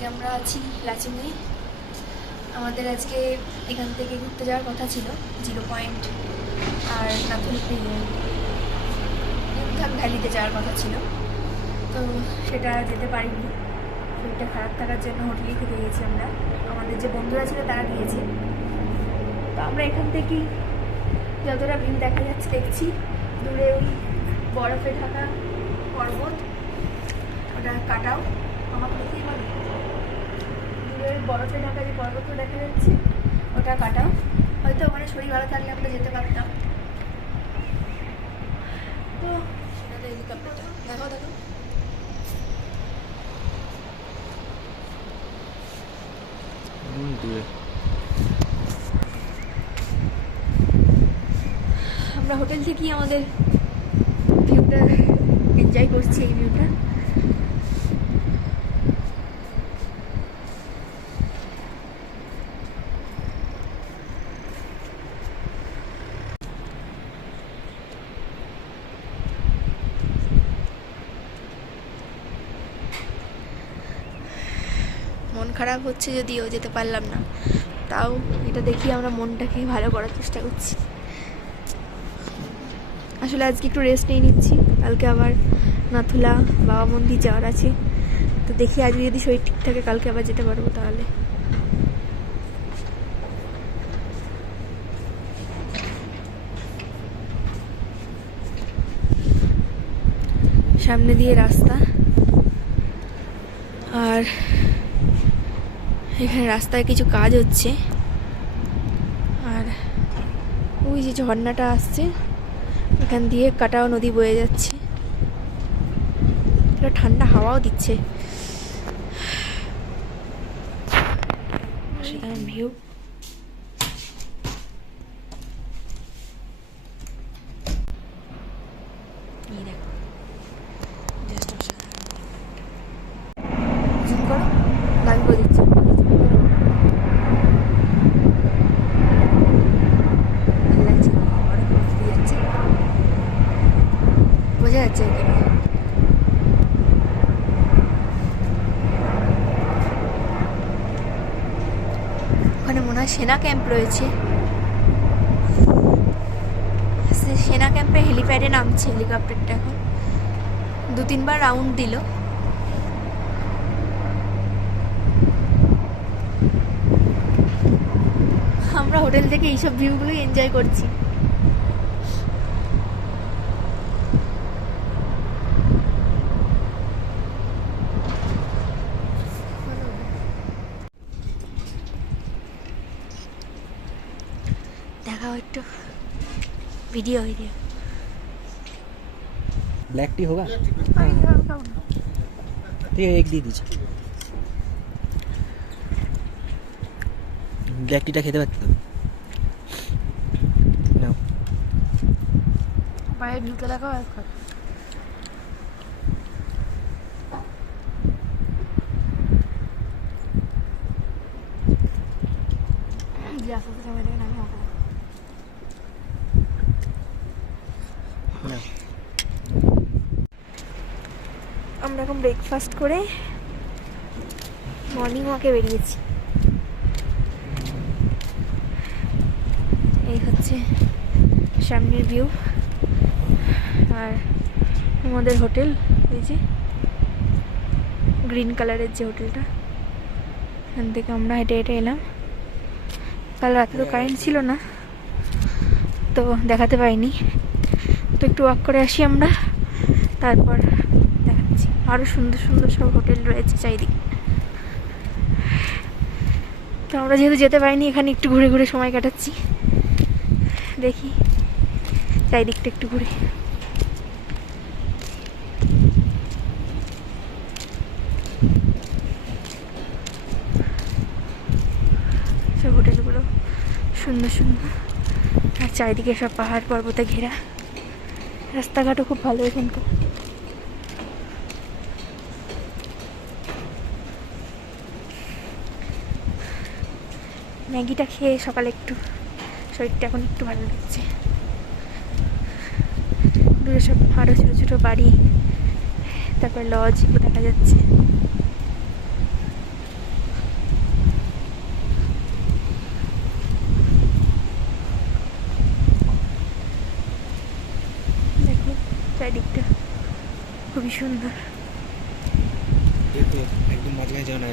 আজকে আমরা আছি লাচুংয়ে। আমাদের আজকে এখান থেকে ঘুরতে যাওয়ার কথা ছিল 0 পয়েন্ট আর ইউথাং ভ্যালিতে যাওয়ার কথা ছিল, তো সেটা যেতে পারিনি। শরীরটা খারাপ থাকার জন্য হোটেলেই থেকে গেছি আমরা। আমাদের যে বন্ধুরা ছিল তারা গিয়েছে। তো আমরা এখান থেকেই যতটা ভিউ দেখা যাচ্ছে দেখছি। দূরে ওই বরফে ঢাকা পর্বত, ওটা কাটাও আমাকে দেখতেই পাবে। দূরে বরফে ঢাকা যে পর্বতটা দেখা যাচ্ছে ওটা কাটাও। হয়তো ওখানে শরীর ভালো থাকলে আমরা যেতে পারতাম। তো সেটা হেলিকপ্টারটা দেখো দেখো দূরে। আমরা হোটেল থেকেই আমাদের ভিউটা এনজয় করছি। এই ভিউটা মন খারাপ হচ্ছে, যদিও যেতে পারলাম না, তাও এটা দেখি আমরা মনটাকে ভালো করার চেষ্টা করছি। আসলে আজকে একটু রেস্ট নিয়ে নিচ্ছি, কালকে আবার নাথুলা বাবা মন্দির যাওয়ার আছে। তো দেখি আজকে যদি শরীর ঠিক থাকে কালকে আবার যেতে পারবো। তাহলে সামনে দিয়ে রাস্তা, আর এখানে রাস্তায় কিছু কাজ হচ্ছে। আর ওই যে ঝর্ণাটা আসছে, এখান দিয়ে কাটাও নদী বয়ে যাচ্ছে। একটা ঠান্ডা হাওয়াও দিচ্ছে। সেখানে ভিউ বোঝা যাচ্ছে এখানে। ওখানে মনে হয় সেনা ক্যাম্প রয়েছে। সেনা ক্যাম্পে হেলিপ্যাডে নামছে হেলিকপ্টারটা। এখন 2-3 বার রাউন্ড দিল। আমরা হোটেল থেকে এইসব ভিউগুলোই এনজয় করছি। দেখাও একটু वीडियो ब्लैक टी होगा? ठीक है, एक दी दीजिए। ब्लैक टीटा খেতে পারতে তো নাও। বাইরে ভিউটা দেখাও একবার। গ্লাসে সময় দেখে আমি হবে না। আমরা এখন ব্রেকফাস্ট করে মর্নিং ওয়াকে বেরিয়েছি। এই হচ্ছে সামনের ভিউ। আর আমাদের হোটেল, এই যে গ্রিন কালারের যে হোটেলটা, এখান থেকে আমরা হেঁটে হেঁটে এলাম। কাল রাতে তো কারেন্ট ছিল না, তো দেখাতে পাইনি। তো একটু ওয়াক করে আসি আমরা, তারপর দেখাচ্ছি। আরও সুন্দর সুন্দর সব হোটেল রয়েছে চারিদিকে। তো আমরা যেহেতু যেতে পারিনি, এখানে একটু ঘুরে ঘুরে সময় কাটাচ্ছি। দেখি চারিদিকটা একটু ঘুরে। সব হোটেলগুলো সুন্দর সুন্দর, আর চারিদিকে সব পাহাড় পর্বতে ঘেরা। রাস্তাঘাটও খুব ভালো এখানকার। ম্যাগিটা খেয়ে সকালে একটু শরীরটা এখন একটু ভালো লাগছে। দূরে সব আরও ছোটো ছোটো বাড়ি, তারপর লজ এগুলো দেখা যাচ্ছে। হেবি সুন্দর। একদম মাঝখানে যাও না,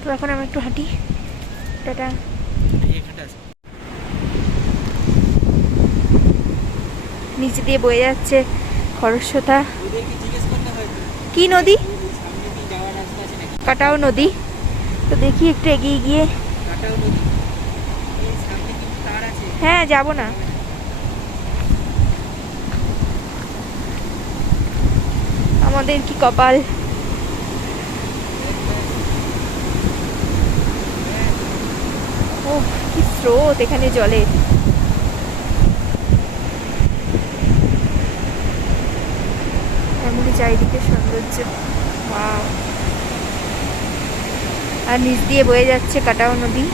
তো এখন আমি একটু হাঁটি। টাটা। এখানটা আছে। নিচে দিয়ে বয়ে যাচ্ছে খরস্রোতা। ওদেরকে জিজ্ঞেস করতে হয় কি নদী? সামনে কি যাওয়ার রাস্তা আছে নাকি? কাটাও নদী। তো দেখি একটু এগিয়ে গিয়ে। কাটাও নদী, এই সামনে কি তার আছে? হ্যাঁ, যাব না। আমাদের কি কপাল। ও কি স্রোত এখানে জলের। এমনই চারিদিকে সৌন্দর্য। ওয়াও। আর নিচ দিয়ে বয়ে যাচ্ছে কাটাও নদী।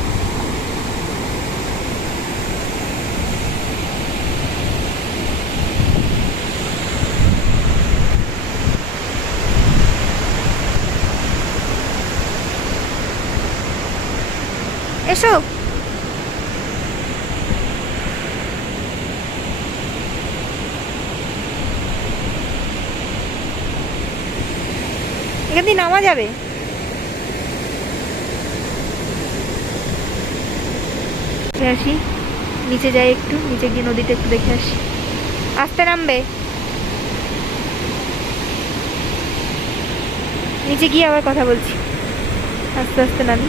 এসো। এখান দিয়ে নামা যাবে। আসি, নিচে যাই, একটু নিচে গিয়ে নদীটা একটু দেখে আসি। আস্তে নামবে। নিচে গিয়ে আবার কথা বলছি। আস্তে আস্তে নামি।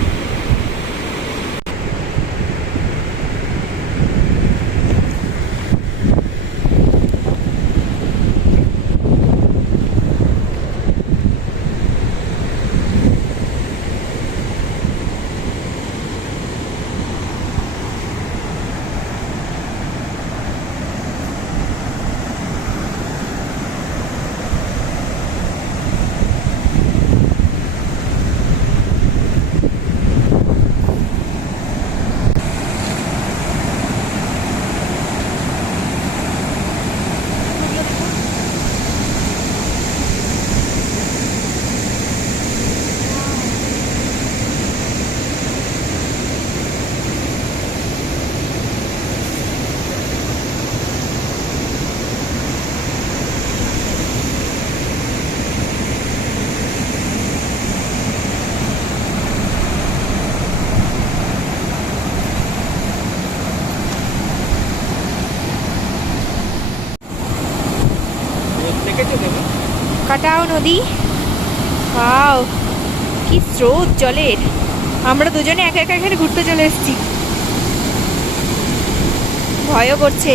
কাটাও নদী। ওয়াও, কি স্রোত জলের। আমরা দুজনে একা একা এখানে ঘুরতে চলে এসেছি। ভয়ও করছে।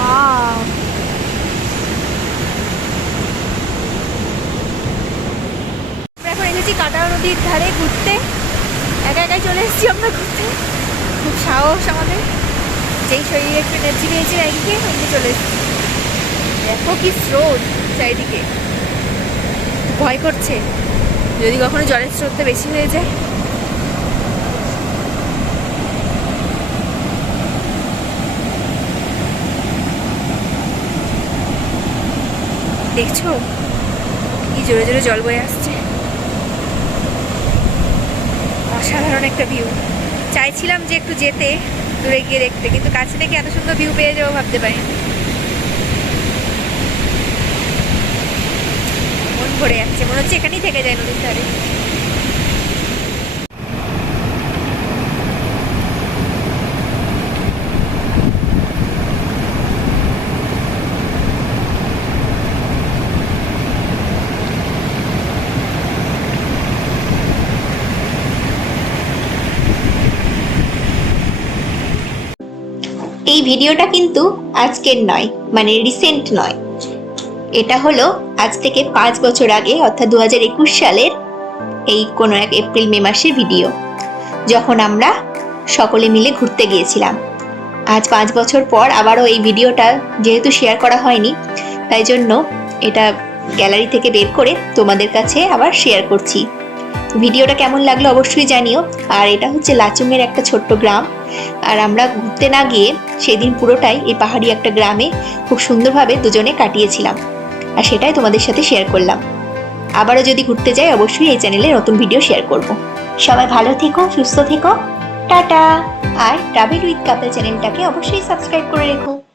Wow. এখন এসেছি কাটাও নদীর ধারে ঘুরতে। একা একাই চলে এসেছি আমরা ঘুরতে। খুব সাহস আমাদের। যেই শরীরে একটু এনার্জি পেয়েছি একদিকে অন্য চলে এসেছি। দেখো কি স্রোত চারিদিকে। ভয় করছে যদি কখনো জলের স্রোতটা বেশি হয়ে যায়। দেখছো কি জোরে জোরে জল বয়ে আসছে। অসাধারণ একটা ভিউ। চাইছিলাম যে একটু যেতে দূরে গিয়ে দেখতে, কিন্তু কাছে থেকে এত সুন্দর ভিউ পেয়ে যাবো ভাবতে পারিনি। মন ভরে যাচ্ছে, মনে হচ্ছে এখানেই থেকে যায় নদীর ধারে। এই ভিডিওটা কিন্তু আজকের নয়, মানে রিসেন্ট নয়। এটা হলো আজ থেকে 5 বছর আগে, অর্থাৎ 2021 সালের এই কোনো এক এপ্রিল মে মাসের ভিডিও, যখন আমরা সকলে মিলে ঘুরতে গিয়েছিলাম। আজ 5 বছর পর আবারও এই ভিডিওটা যেহেতু শেয়ার করা হয়নি, তাই জন্য এটা গ্যালারি থেকে বের করে তোমাদের কাছে আবার শেয়ার করছি। ভিডিওটা কেমন লাগলো অবশ্যই জানিও। আর এটা হচ্ছে লাচুংয়ের একটা ছোট্ট গ্রাম, আর আমরা ঘুরতে না গিয়ে সেদিন পুরোটাই এই পাহাড়ি একটা গ্রামে খুব সুন্দরভাবে দুজনে কাটিয়েছিলাম, আর সেটাই তোমাদের সাথে শেয়ার করলাম। আবারও যদি ঘুরতে যাই অবশ্যই এই চ্যানেলে নতুন ভিডিও শেয়ার করব। সবাই ভালো থেকো, সুস্থ থেকো, টাটা। আর ট্রাভেল উইথ কাপল চ্যানেলটাকে অবশ্যই সাবস্ক্রাইব করে রেখো।